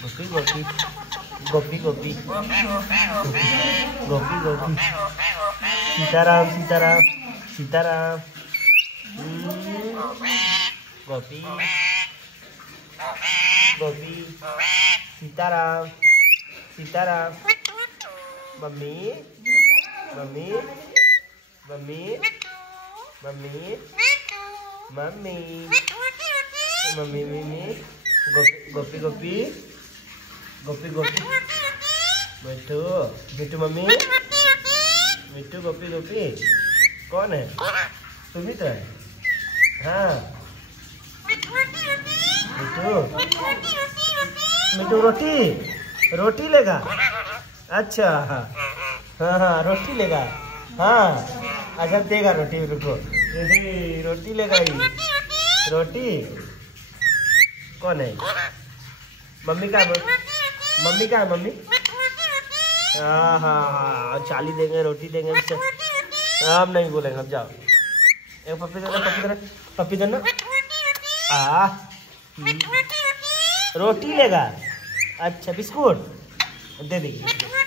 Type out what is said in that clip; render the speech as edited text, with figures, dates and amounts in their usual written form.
गोपी Gopi Gopi Gopi Gopi Gopi Sitaram Sitaram Sitaram Gopi Gopi Sitaram Sitaram mummy mummy mummy mummy mummy mummy mummy Gopi Gopi Gopi Gopi Mittu Mittu mummy Mittu Gopi Gopi कौन है? तुम ही तो है। हाँ मिट्टू मिट्टू रोटी रोटी लेगा। अच्छा हाँ हाँ हाँ रोटी लेगा। हाँ अच्छा देगा रोटी। रुको रोटी लेगा ही। रोटी कौन है? मम्मी का है मम्मी का है मम्मी। हाँ हाँ हाँ चाली देंगे रोटी देंगे उससे। हम नहीं बोलेंगे। अब जाओ एक पप्पी देना पप्पी देना पप्पी देना। रोटी लेगा। अच्छा बिस्कुट दे दीजिए।